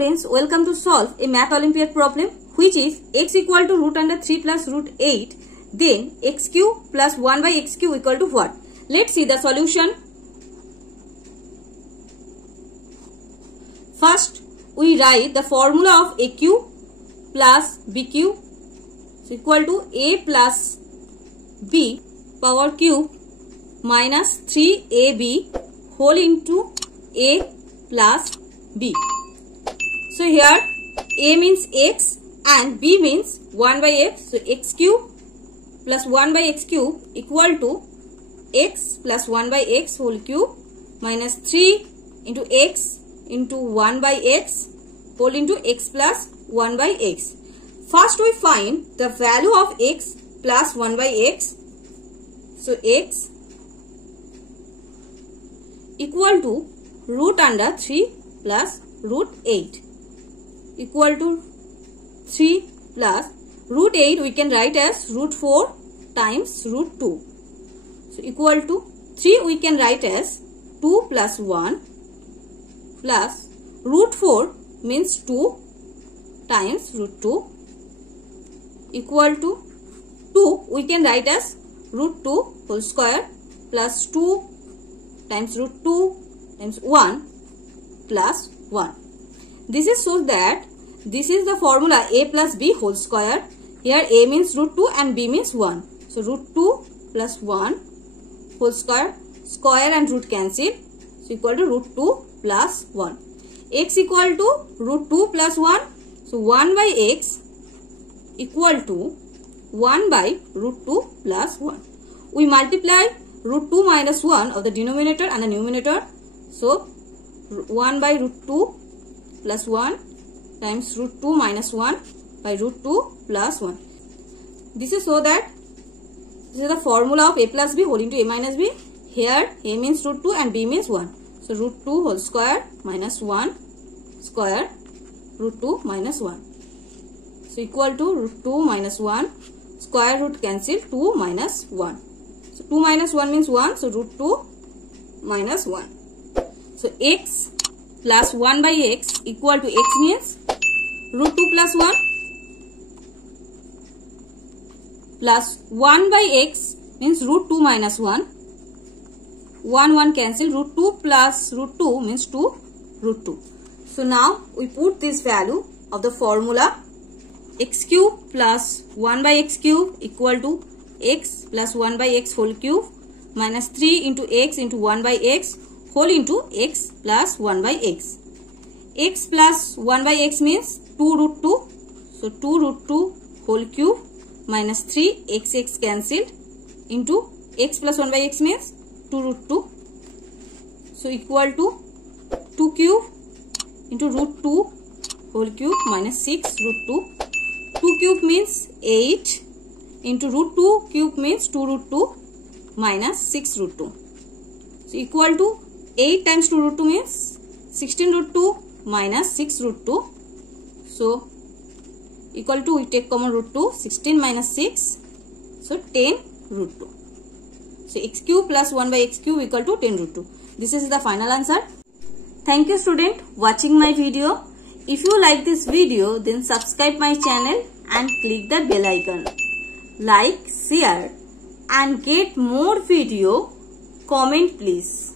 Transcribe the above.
students, welcome to solve a math olympiad problem which is x equal to root under 3 plus root 8, then x cube plus 1 by x cube equal to what? Let's see the solution. First, we write the formula of a cube plus b cube is equal to a plus b power cube minus 3ab whole into a plus b. So here a means x and b means 1 by x. So x cube plus 1 by x cube equal to x plus 1 by x whole cube minus 3 into x into 1 by x whole into x plus 1 by x. First we find the value of x plus 1 by x. So x equal to root under 3 plus root 8 equal to 3 plus root 8 we can write as root 4 times root 2. So equal to 3 we can write as 2 plus 1 plus root 4 means 2 times root 2 equal to 2 we can write as root 2 whole square plus 2 times root 2 times 1 plus 1. This is so that this is the formula a plus b whole square. Here a means root 2 and b means 1. So root 2 plus 1 whole square, square and root cancel. So equal to root 2 plus 1. X equal to root 2 plus 1. So 1 by x equal to 1 by root 2 plus 1. We multiply root 2 minus 1 of the denominator and the numerator. So 1 by root 2 plus 1 times root 2 minus 1 by root 2 plus 1. This is so that this is the formula of a plus b whole into a minus b. Here a means root 2 and b means 1. So root 2 whole square minus 1 square root 2 minus 1. So equal to root 2 minus 1 square root cancel 2 minus 1. So 2 minus 1 means 1. So root 2 minus 1. So x plus 1 by x equal to x means root 2 plus 1 plus 1 by x means root 2 minus 1. 1 1 cancel, root 2 plus root 2 means 2 root 2. So now we put this value of the formula x cube plus 1 by x cube equal to x plus 1 by x whole cube minus 3 into x into 1 by x whole into x plus 1 by x. X plus 1 by x means 2 root 2. So 2 root 2 whole cube minus 3 x cancelled into x plus 1 by x means 2 root 2. So equal to 2 cube into root 2 whole cube minus 6 root 2. 2 cube means 8 into root 2 cube means 2 root 2 minus 6 root 2. So equal to 8 times 2 root 2 means 16 root 2 minus 6 root 2. So equal to we take common root 2, 16 minus 6. So 10 root 2. So x cube plus 1 by x cube equal to 10 root 2. This is the final answer. Thank you student watching my video. If you like this video then subscribe my channel and click the bell icon. Like, share and get more video, comment please.